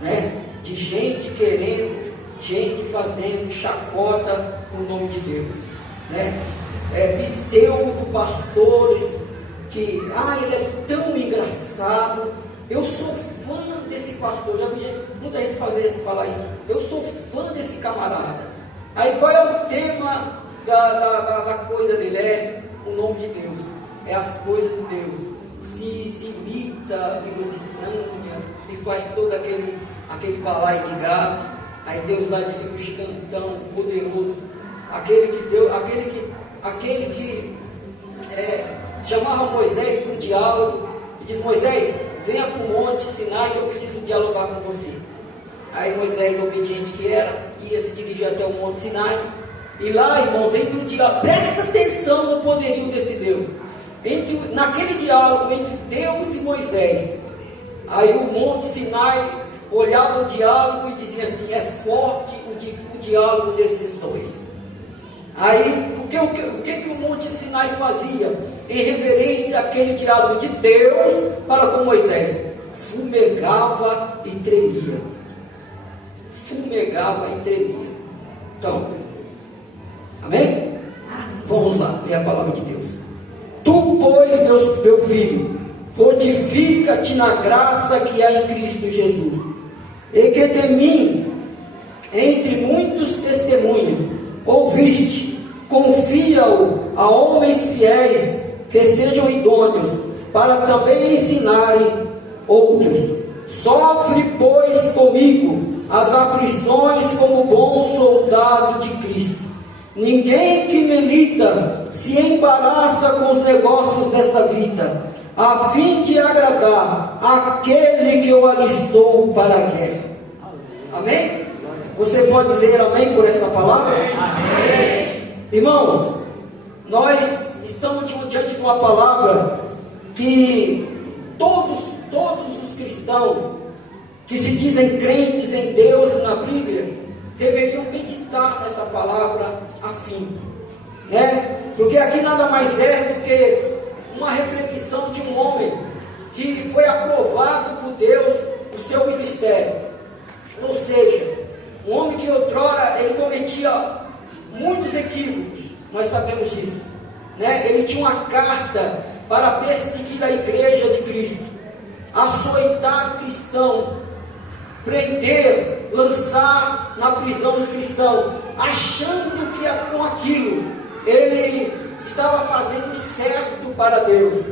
né? De gente querendo, gente fazendo chacota com o nome de Deus, né? Pseudo pastores que, ele é tão engraçado, eu sou fã desse pastor. Já vi muita gente falar isso, eu sou fã desse camarada. Aí qual é o tema da coisa dele? É o nome de Deus, é as coisas de Deus. Se imita Deus estranha e faz todo aquele balaio de gato. Aí Deus lá diz um gigantão, poderoso, aquele que chamava Moisés para o diálogo e diz: Moisés, venha para o monte Sinai que eu preciso dialogar com você. Aí Moisés, obediente que era, ia se dirigir até o monte Sinai. E lá, irmãos, entre o diálogo, presta atenção no poderio desse Deus, naquele diálogo entre Deus e Moisés, aí o monte Sinai olhava o diálogo e dizia assim: é forte o diálogo desses dois. Aí, o que o monte Sinai fazia em reverência àquele diálogo de Deus para com Moisés? Fumegava e tremia. Fumegava e tremia. Então, amém? Vamos lá, ler a palavra de Deus. Tu, pois, meu filho, fortifica-te na graça que há em Cristo Jesus, e que de mim, entre muitos testemunhos, ouviste, confia-o a homens fiéis, que sejam idôneos, para também ensinarem outros. Sofre, pois, comigo as aflições como bom soldado de Cristo. Ninguém que milita se embaraça com os negócios desta vida, a fim de agradar aquele que o alistou para a guerra. Amém? Você pode dizer amém por essa palavra? Amém. Irmãos, nós estamos diante de uma palavra que todos os cristãos que se dizem crentes em Deus na Bíblia deveriam meditar nessa palavra a fim, né? Porque aqui nada mais é do que uma reflexão de um homem que foi aprovado por Deus o seu ministério. Ou seja, um homem que outrora ele cometia muitos equívocos, nós sabemos disso, né? Ele tinha uma carta para perseguir a igreja de Cristo, açoitar o cristão, prender, lançar na prisão os cristãos, achando que com aquilo ele estava fazendo certo para Deus,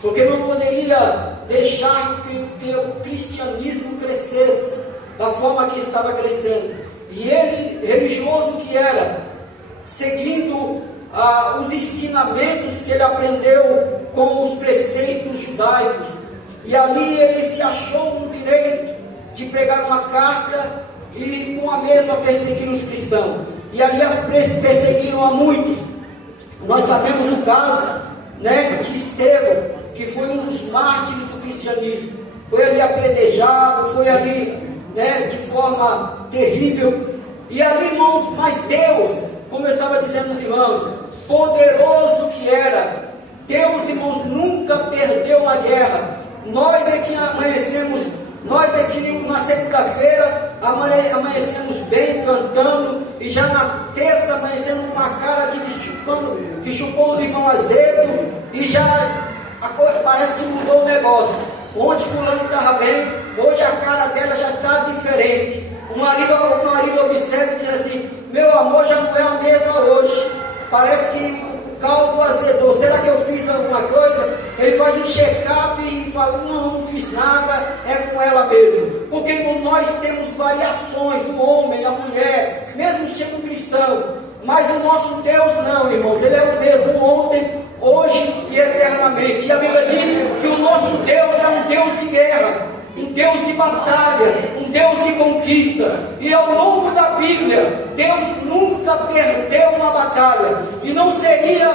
porque não poderia deixar que o cristianismo crescesse da forma que estava crescendo. E ele, religioso que era, seguindo os ensinamentos que ele aprendeu com os preceitos judaicos, e ali ele se achou no direito de pregar uma carta e com a mesma perseguir os cristãos. E ali perseguiram a muitos. Nós sabemos o caso, né, de Estevão, que foi um dos mártires do cristianismo. Foi ali apedrejado, foi ali, né, de forma terrível. E ali, irmãos, mas Deus, como eu estava dizendo aos irmãos, poderoso que era, Deus, irmãos, nunca perdeu uma guerra. Nós é que amanhecemos, nós é que na segunda-feira amanhecemos bem, cantando, e já na terça amanhecemos com uma cara de que chupou o limão azedo, e já a coisa parece que mudou o negócio. Onde fulano estava bem, hoje a cara dela já está diferente. O marido observa e diz assim: meu amor já não é a mesma hoje, parece que o caldo azedou, será que eu fiz alguma coisa? Ele faz um check-up e fala: não fiz nada, é com ela mesmo. Porque nós temos variações, o homem, a mulher, mesmo sendo cristão, mas o nosso Deus não, irmãos, Ele é o mesmo ontem, hoje e eternamente. E a Bíblia diz que o nosso Deus é um Deus de guerra, um Deus de batalha, um Deus de conquista. E ao longo da Bíblia, Deus nunca perdeu uma batalha, e não seria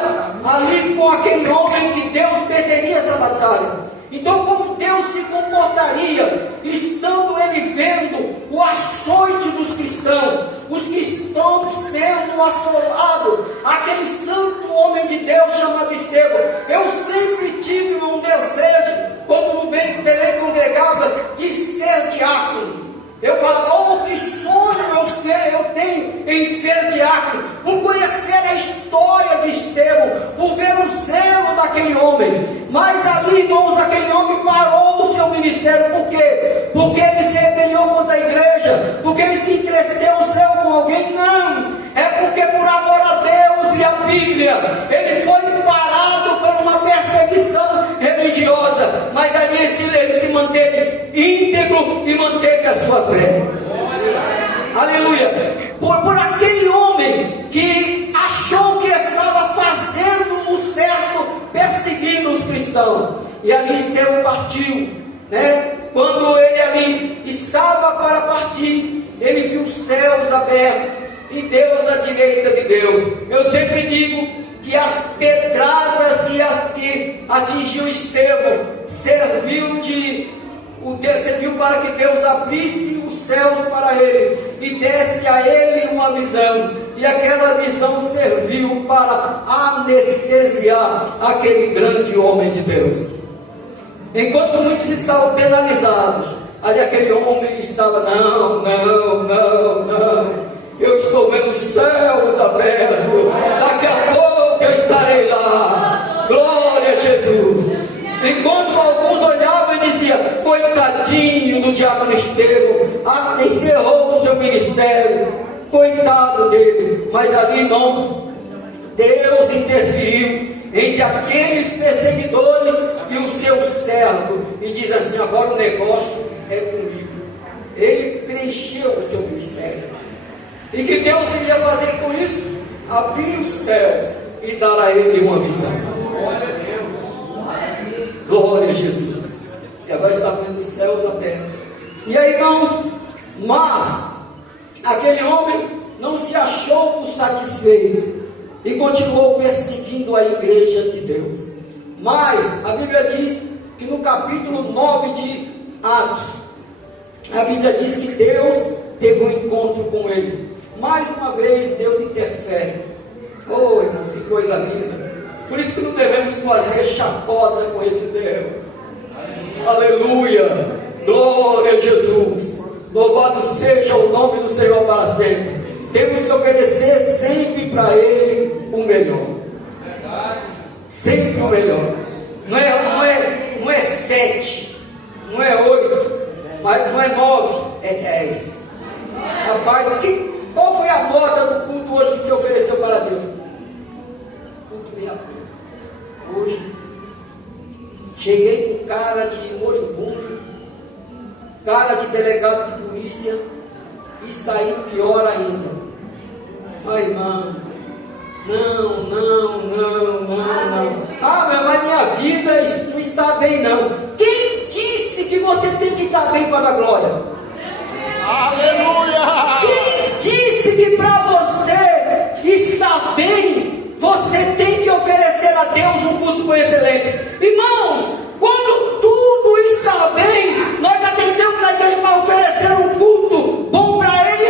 ali com aquele homem que Deus perderia essa batalha. Então, como Deus se comportaria, estando Ele vendo o açoite dos cristãos, os cristãos sendo assolados, aquele santo homem de Deus chamado Estevão? Eu sempre tive um desejo, quando no Belém congregava, de ser diácono. Eu falo, que sonho eu tenho em ser diácono, por conhecer a história de Estevão, por ver o zelo daquele homem. Mas ali, irmãos, aquele homem parou o seu ministério. Por quê? Porque ele se rebeliou contra a igreja, porque ele se entristeceu com alguém? Não, é porque por amor a Deus e a Bíblia, ele foi parado por uma perseguição religiosa, mas ali ele se manteve íntegro e manteve a sua fé. Aleluia. Por aquele homem que achou que estava fazendo o certo, perseguindo os cristãos. E ali Estevão partiu, né? Quando ele ali estava para partir, ele viu os céus abertos e Deus à direita de Deus. Eu sempre digo que as pedradas que atingiu Estevão serviu para que Deus abrisse os céus para ele e desse a ele uma visão, e aquela visão serviu para anestesiar aquele grande homem de Deus. Enquanto muitos estavam penalizados, ali aquele homem estava, não, eu estou vendo os céus abertos, daqui a pouco eu estarei lá, glória a Jesus. Enquanto alguns olhavam e diziam, coitadinho do diácono Estevão, encerrou o seu ministério, coitado dele. Mas ali, irmãos, Deus interferiu entre aqueles perseguidores e o seu servo, e diz assim, agora o negócio é comigo. Ele preencheu o seu ministério. E que Deus iria fazer com isso? Abrir os céus e dar a ele uma visão. Glória a Deus. Glória a Jesus. E agora está vendo os céus abertos. E aí, irmãos, mas aquele homem não se achou satisfeito e continuou perseguindo a igreja de Deus. Mas a Bíblia diz que no capítulo 9 de Atos, a Bíblia diz que Deus teve um encontro com ele. Mais uma vez Deus interfere. Oh, irmãos, que coisa linda. Por isso que não devemos fazer chacota com esse Deus. Aleluia. Glória a Jesus. Louvado seja o nome do Senhor para sempre. Temos que oferecer sempre para Ele o melhor. Sempre o melhor. Não é 7, não é 8, mas não é 9, é 10. Rapaz, qual foi a nota do culto hoje que você ofereceu para Deus? Culto meia boca. Hoje cheguei com cara de moribundo, cara de delegado de polícia, e saí pior ainda. Mas irmão, não. Mas minha vida não está bem não. Quem disse que você tem que estar bem para a glória? Aleluia! Quem disse que para você estar bem, você tem que oferecer a Deus um culto com excelência? Irmãos, quando tudo está bem, nós atendemos na igreja para oferecer um culto bom para Ele.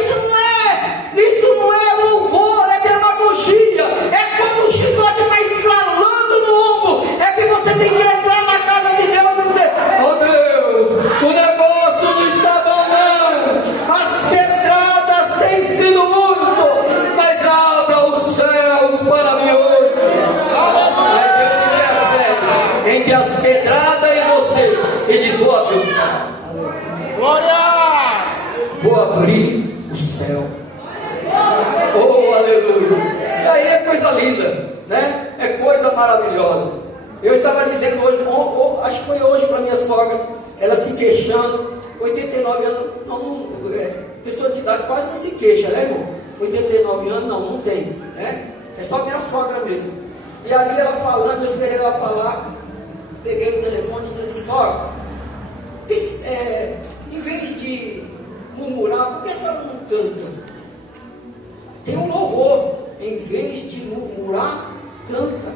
Isso não é louvor, é demagogia. É quando o chicote está estralando no ombro, é que você tem que entrar na casa de Deus e dizer, oh Deus, o negócio não está bom não, as pedradas têm sido muito, mas abra os céus para mim hoje. Aí Deus interfere entre as pedradas e você e diz, vou abrir o céu. Glória! Vou abrir o céu. Oh, aleluia. E aí é coisa linda, né? É coisa maravilhosa. Eu estava dizendo hoje, acho que foi hoje para minha sogra, ela se queixando, 89 anos, pessoa de idade quase não se queixa, né, irmão? 89 anos não tem, né? É só minha sogra mesmo. E ali ela falando, eu esperei ela falar, peguei o telefone e disse assim, sogra, em vez de murmurar, por que a senhora não canta? Tem um louvor, em vez de murmurar, canta.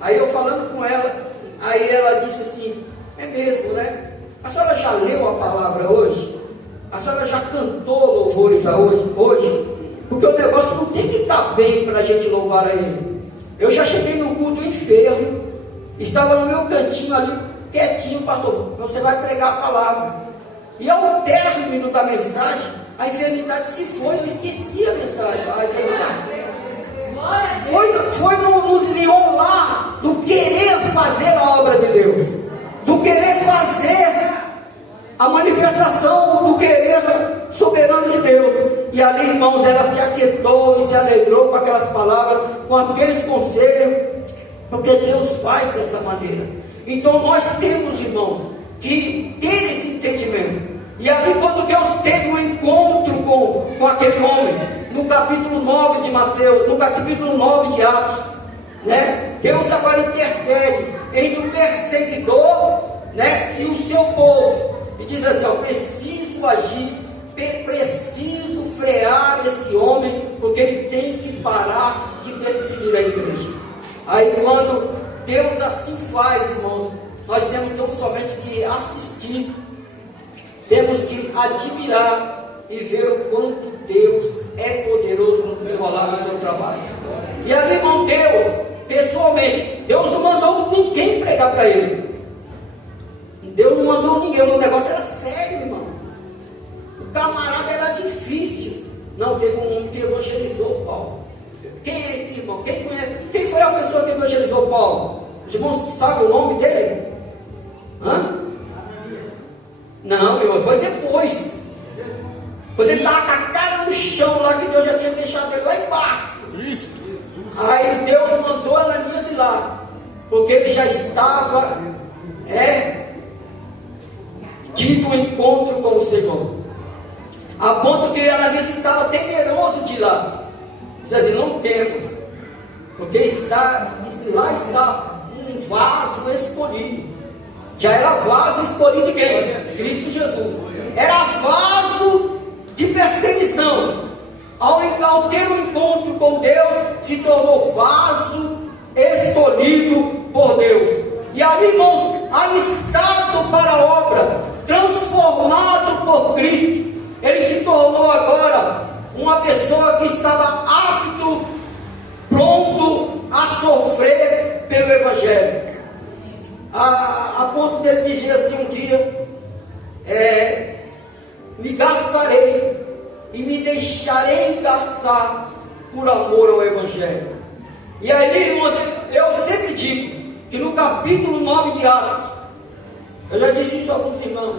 Aí eu falando com ela, aí ela disse assim, é mesmo, né? A senhora já leu a palavra hoje? A senhora já cantou louvores hoje? Porque o negócio não tem que estar bem para a gente louvar a Ele. Eu já cheguei no culto enfermo, estava no meu cantinho ali, quietinho, pastor, você vai pregar a palavra. E ao término da mensagem, a enfermidade se foi, eu esqueci a mensagem. Foi no desenrolar do querer fazer a obra de Deus, do querer fazer a manifestação do querer soberano de Deus. E ali, irmãos, ela se aquietou e se alegrou com aquelas palavras, com aqueles conselhos, porque Deus faz dessa maneira. Então nós temos, irmãos, que ter esse entendimento. E ali, quando Deus teve um encontro com aquele homem, no capítulo 9 de Mateus, no capítulo 9 de Atos, né? Deus agora interfere entre o perseguidor, né, e o seu povo, e diz assim: ó, preciso agir, preciso frear esse homem, porque ele tem que parar de perseguir a igreja. Aí, quando Deus assim faz, irmãos, nós temos então somente que assistir, temos que admirar e ver o quanto Deus é poderoso no desenrolar do seu trabalho. E ali, irmão, Deus, pessoalmente, Deus não mandou ninguém pregar para ele. Deus não mandou ninguém, o negócio era sério, irmão. O camarada era difícil. Não, teve um homem que evangelizou Paulo. Quem é esse irmão? Quem conhece? Quem foi a pessoa que evangelizou Paulo? Os irmãos sabem o nome dele? Hã? Não, irmão, foi depois. Quando ele estava com a cara no chão lá, que Deus já tinha deixado ele lá embaixo. Aí Deus mandou Ananias ir lá, porque ele já estava tido um encontro com o Senhor, a ponto que Ananias estava temeroso de ir lá. Diz assim: não temos, porque lá está um vaso escolhido. Já era vaso escolhido de quem? Cristo Jesus. Era vaso de perseguição. Ao ter um encontro com Deus, se tornou vaso escolhido por Deus. E ali, irmãos, alistado para a obra, transformado por Cristo, ele se tornou agora uma pessoa que estava apto, pronto a sofrer pelo Evangelho. A ponto dele dizer assim um dia: me gastarei e me deixarei gastar por amor ao Evangelho. E aí, irmãos, eu sempre digo que no capítulo 9 de Atos, eu já disse isso a alguns irmãos,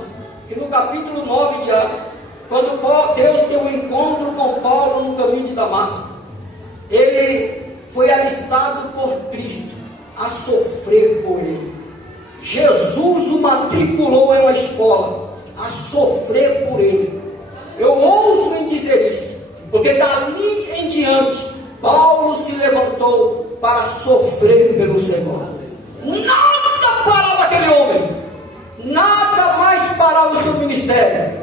que no capítulo 9 de Atos, quando Deus tem um encontro com Paulo no caminho de Damasco, ele foi alistado por Cristo a sofrer por ele. Jesus o matriculou em uma escola a sofrer por ele. Eu ouso em dizer isso, porque dali em diante Paulo se levantou para sofrer pelo Senhor. Nada parava aquele homem, nada mais parava o seu ministério.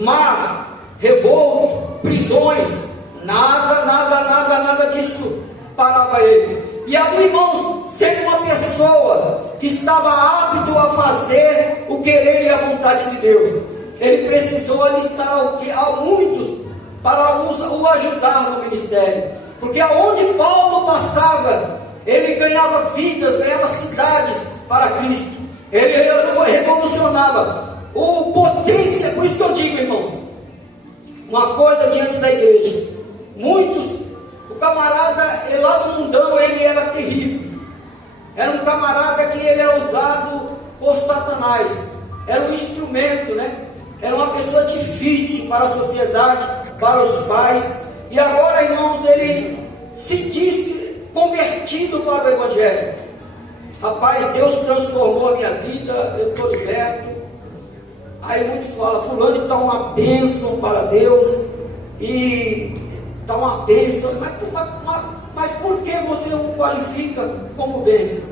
Mar, revolto, prisões, nada disso parava ele. E ali, irmãos, sendo uma pessoa que estava apto a fazer o querer e a vontade de Deus, ele precisou alistar a muitos para o ajudar no ministério, porque aonde Paulo passava, ele ganhava vidas, ganhava cidades para Cristo. Ele revolucionava o potência. Por isso que eu digo, irmãos, uma coisa diante da igreja: muitos, o camarada lá no mundão, ele era terrível, era um camarada que ele era usado por Satanás, era um instrumento, né? Era uma pessoa difícil para a sociedade, para os pais. E agora, irmãos, ele se diz convertido para o Evangelho. Rapaz, Deus transformou a minha vida, eu estou liberto. Aí muitos falam: fulano está uma bênção para Deus, e está uma bênção. Mas por que você o qualifica como bênção?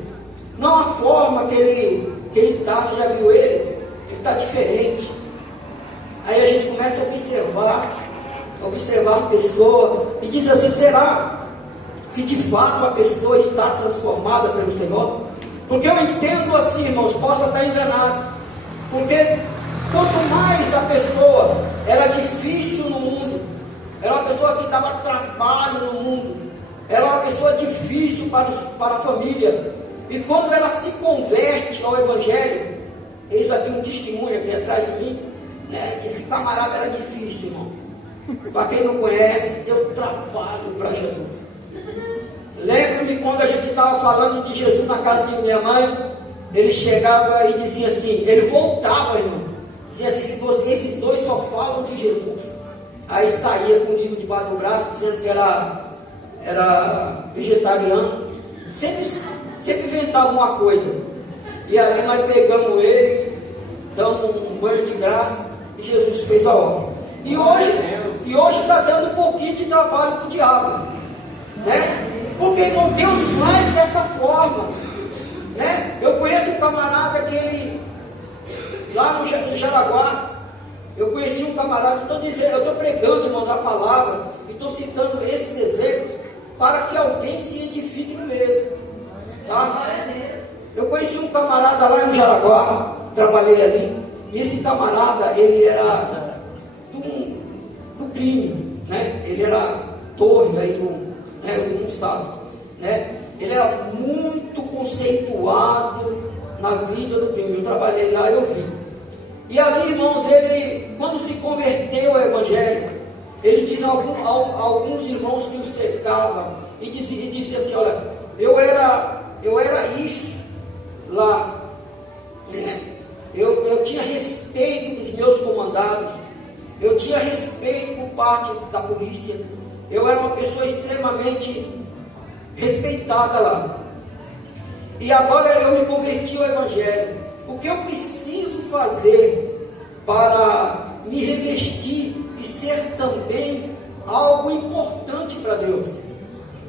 Não a forma que ele está, você já viu ele? Ele está diferente. Aí a gente começa a observar a pessoa e diz assim: será que de fato a pessoa está transformada pelo Senhor? Porque eu entendo assim, irmãos, posso estar enganado, porque quanto mais a pessoa era difícil no mundo, era uma pessoa que dava trabalho no mundo, era uma pessoa difícil para a família, e quando ela se converte ao Evangelho, Eis aqui um testemunho aqui atrás de mim, né? Que camarada era difícil, irmão. Para quem não conhece, eu trabalho para Jesus. Lembro-me quando a gente estava falando de Jesus na casa de minha mãe, ele chegava e dizia assim, ele voltava, irmão, dizia assim, esses dois só falam de Jesus. Aí saía com o livro debaixo do braço, dizendo que era vegetariano, sempre inventava uma coisa. E aí nós pegamos ele, damos um banho de graça, e Jesus fez a obra. E hoje está dando um pouquinho de trabalho para o diabo, né? Porque, irmão, Deus faz dessa forma, né? Eu conheço um camarada que ele, lá no Jaraguá, eu conheci um camarada, eu estou pregando, irmão, da palavra, e estou citando esses exemplos, para que alguém se edifique no mesmo, tá? Eu conheci um camarada lá no Jaraguá, trabalhei ali, e esse camarada, ele era do crime, né? Ele era torre aí né? Você não sabe, né? Ele era muito conceituado na vida do crime. Eu trabalhei lá, eu vi. E ali, irmãos, ele, quando se converteu ao Evangelho, ele diz a alguns irmãos que o cercavam e disse assim: olha, eu era isso lá, né? Eu tinha respeito dos meus comandados, eu tinha respeito por parte da polícia, eu era uma pessoa extremamente respeitada lá. E agora eu me converti ao Evangelho. O que eu preciso fazer para me revestir e ser também algo importante para Deus?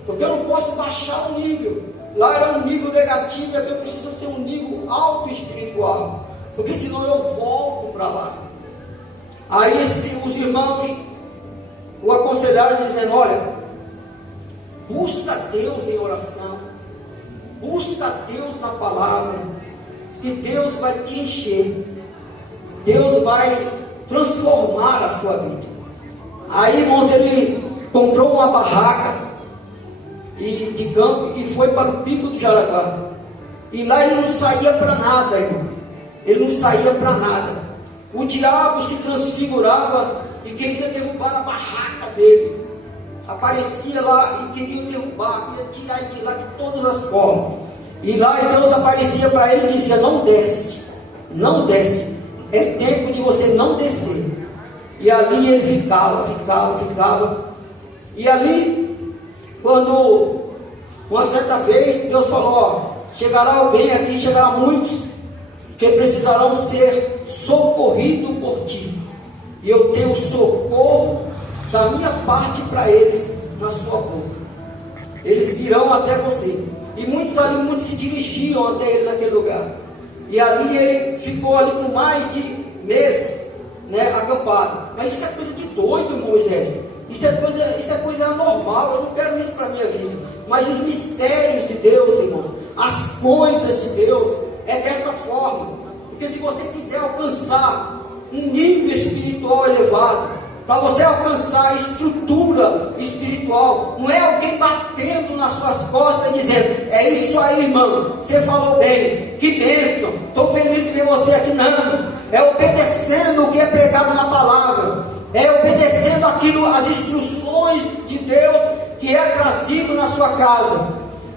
Porque eu não posso baixar o nível. Lá era um nível negativo, e aqui eu preciso ser um nível alto espiritual, porque senão eu volto para lá. Aí os irmãos o aconselharam dizendo: olha, busca Deus em oração, busca Deus na palavra, que Deus vai te encher, Deus vai transformar a sua vida. Aí, irmãos, ele comprou uma barraca de campo e foi para o Pico do Jaraguá. E lá ele não saía para nada, irmão. Ele não saía para nada. O diabo se transfigurava e queria derrubar a barraca dele. Aparecia lá e queria derrubar, queria tirar ele de lá de todas as formas. E lá Deus aparecia para ele e dizia: não desce, não desce, é tempo de você não descer. E ali ele ficava. E ali, quando uma certa vez Deus falou: ó, chegará alguém aqui, chegará muitos que precisarão ser socorridos por ti, e eu tenho socorro da minha parte para eles na sua boca. Eles virão até você. E muitos se dirigiam até ele naquele lugar. E ali ele ficou ali por mais de meses, né, acampado. Mas isso é coisa de doido, Moisés. Isso é coisa anormal. Eu não quero isso para a minha vida. Mas os mistérios de Deus, irmãos, as coisas de Deus, é dessa forma. Porque se você quiser alcançar um nível espiritual elevado, para você alcançar a estrutura espiritual, não é alguém batendo nas suas costas e dizendo: é isso aí, irmão, você falou bem, que bênção, estou feliz de ver você aqui. Não, é obedecendo o que é pregado na palavra, é obedecendo aquilo, as instruções de Deus que é trazido na sua casa.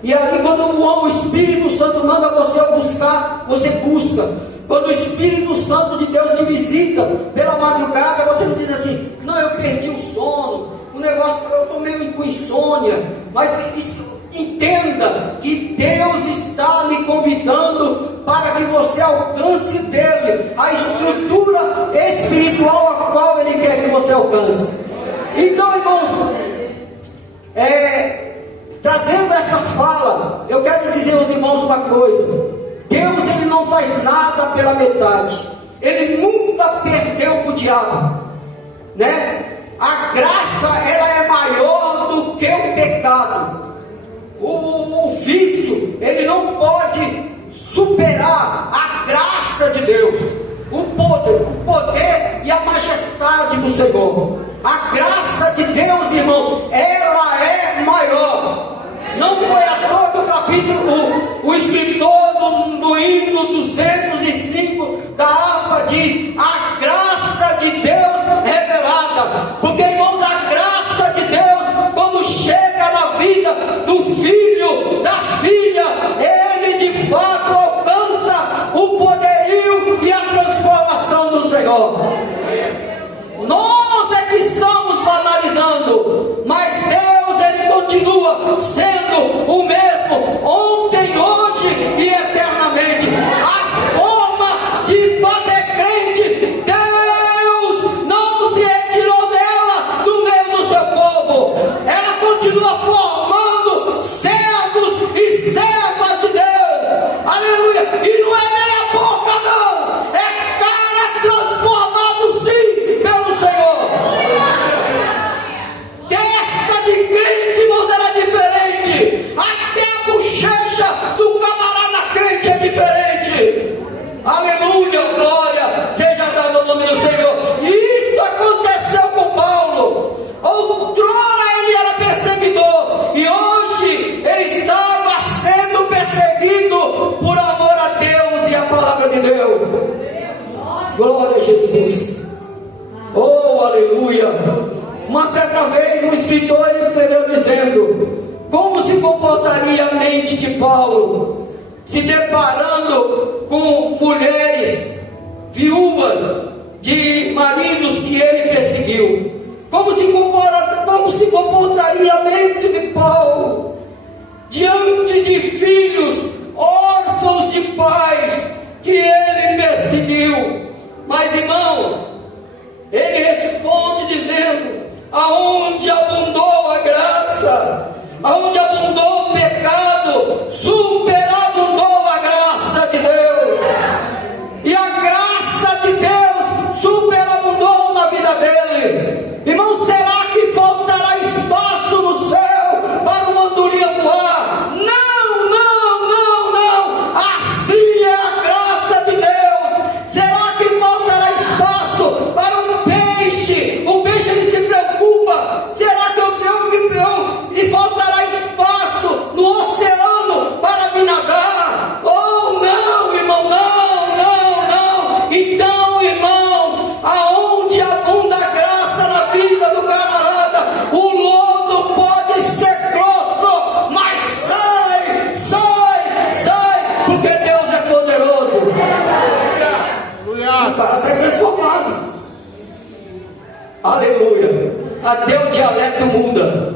E ali, quando o Espírito Santo manda você buscar, você busca. Quando o Espírito Santo de Deus te visita pela madrugada, você não diz assim: não, eu perdi o sono, o negócio, eu estou meio com insônia. Mas entenda que Deus está lhe convidando para que você alcance dele a estrutura espiritual a qual ele quer que você alcance. Então, irmãos, trazendo essa fala, eu quero dizer aos irmãos uma coisa: Deus, ele não faz nada pela metade. Ele nunca perdeu para o diabo, né? A graça, ela é maior do que o pecado. O vício, ele não pode superar a graça de Deus, o poder e a majestade do Senhor. A graça de Deus, irmãos, ela é maior. Não foi à toa que o capítulo, o escritor do hino 205 Nós é que estamos banalizando, mas Deus, Ele continua sendo o mesmo, ontem, hoje e eternamente. A forma de fazer crente, Deus não se retirou dela do meio do seu povo. Ela continua formando servos e servas de Deus. Aleluia! E não é meia boca, não, é cara transformado sim pelo Senhor. Testa de crente, irmãos, ela é diferente. Até a bochecha do camarada crente é diferente. Aleluia, glória seja dada ao nome do Senhor. E isso aconteceu com Paulo. Outrora ele era perseguidor, e hoje ele estava sendo perseguido por amor a Deus e a palavra de Deus. Glória a Jesus. Oh, aleluia. Uma certa vez um escritor escreveu dizendo: como se comportaria a mente de Paulo se deparando com mulheres viúvas de maridos que ele perseguiu? Como se comportaria a mente de Paulo diante de filhos órfãos de pais que ele perseguiu? Mas, irmãos, ele responde dizendo: aonde abundou a graça, aonde abundou o pecado, superabundou a graça de Deus. E a graça de Deus superabundou na vida dele. Irmão, será que faltará espaço no céu para uma andorinha voar? Não, não, não, não. Assim é a graça de Deus. Será que faltará espaço para um peixe? O peixe ele se preocupa. Será que e faltará espaço no oceano para me nadar? Oh, não, irmão, não, não, não. Então, irmão, aonde abunda a graça na vida do camarada, o lodo pode ser grosso, mas sai, sai, sai, porque Deus é poderoso. O cara sai transformado. Aleluia. Até o dialeto muda,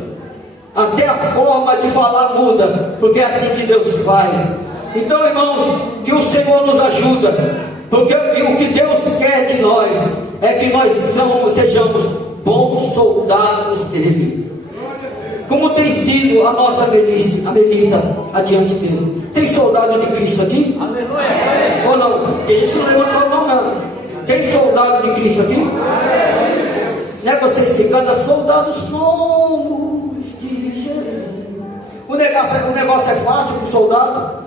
até a forma de falar muda, porque é assim que Deus faz. Então, irmãos, que o Senhor nos ajuda, porque o que Deus quer de nós é que nós sejamos bons soldados dele, como tem sido a nossa Melita adiante dele. Tem soldado de Cristo aqui? Aleluia. Ou não? Tem gente que não levantou a mão, não. Tem soldado de Cristo aqui? Não é vocês que cantam: soldados somos de Jesus. O negócio é fácil para o soldado.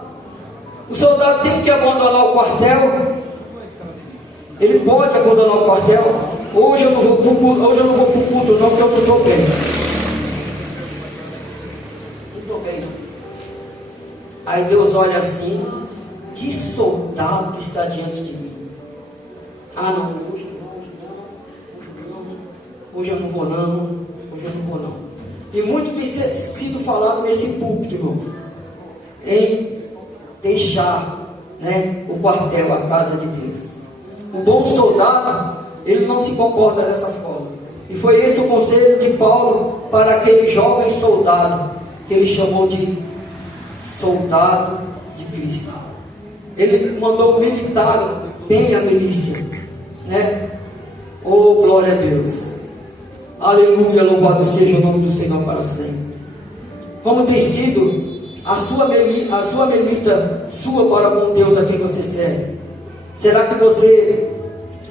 O soldado tem que abandonar o quartel. Ele pode abandonar o quartel. Hoje eu não vou para o culto, não, porque eu não estou bem. Não estou bem. Aí Deus olha assim: que soldado está diante de mim? Ah, não, hoje eu não vou não, hoje eu não vou não. E muito tem sido falado nesse púlpito, irmão, em deixar, o quartel, a casa de Deus. O bom soldado, ele não se comporta dessa forma. E foi esse o conselho de Paulo para aquele jovem soldado, que ele chamou de soldado de Cristo. Ele mandou militar bem a milícia, Oh, glória a Deus. Aleluia, louvado seja o nome do Senhor para sempre. Como tem sido a sua melita sua para com Deus a quem você serve? Será que você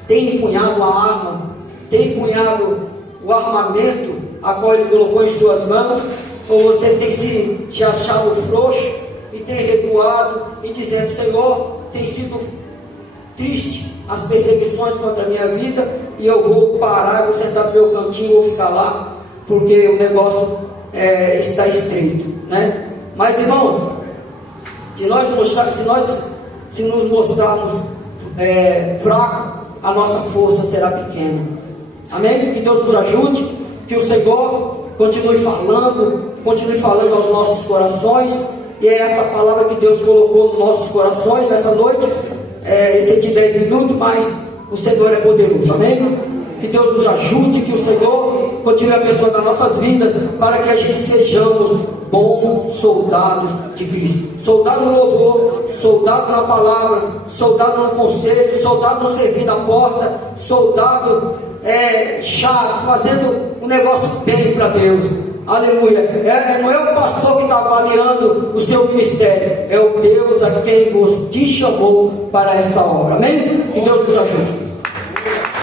tem empunhado a arma, tem empunhado o armamento a qual Ele colocou em suas mãos? Ou você tem se achado frouxo e tem recuado e dizendo: Senhor, tem sido triste as perseguições contra a minha vida, e eu vou parar, vou sentar no meu cantinho, vou ficar lá, porque o negócio está estreito, Mas, irmãos, se nos mostrarmos fracos, a nossa força será pequena. Amém? Que Deus nos ajude, que o Senhor continue falando aos nossos corações, e é esta palavra que Deus colocou nos nossos corações nessa noite. Esse aqui 10 minutos, mas o Senhor é poderoso, amém? Que Deus nos ajude, que o Senhor continue abençoando as nossas vidas, para que a gente sejamos bons soldados de Cristo. Soldado no louvor, soldado na palavra, soldado no conselho, soldado no servir na porta, soldado chato, fazendo um negócio bem para Deus. Aleluia. Não é o pastor que está avaliando o seu ministério, é o Deus a quem Deus te chamou para essa obra. Amém? Que Deus nos ajude.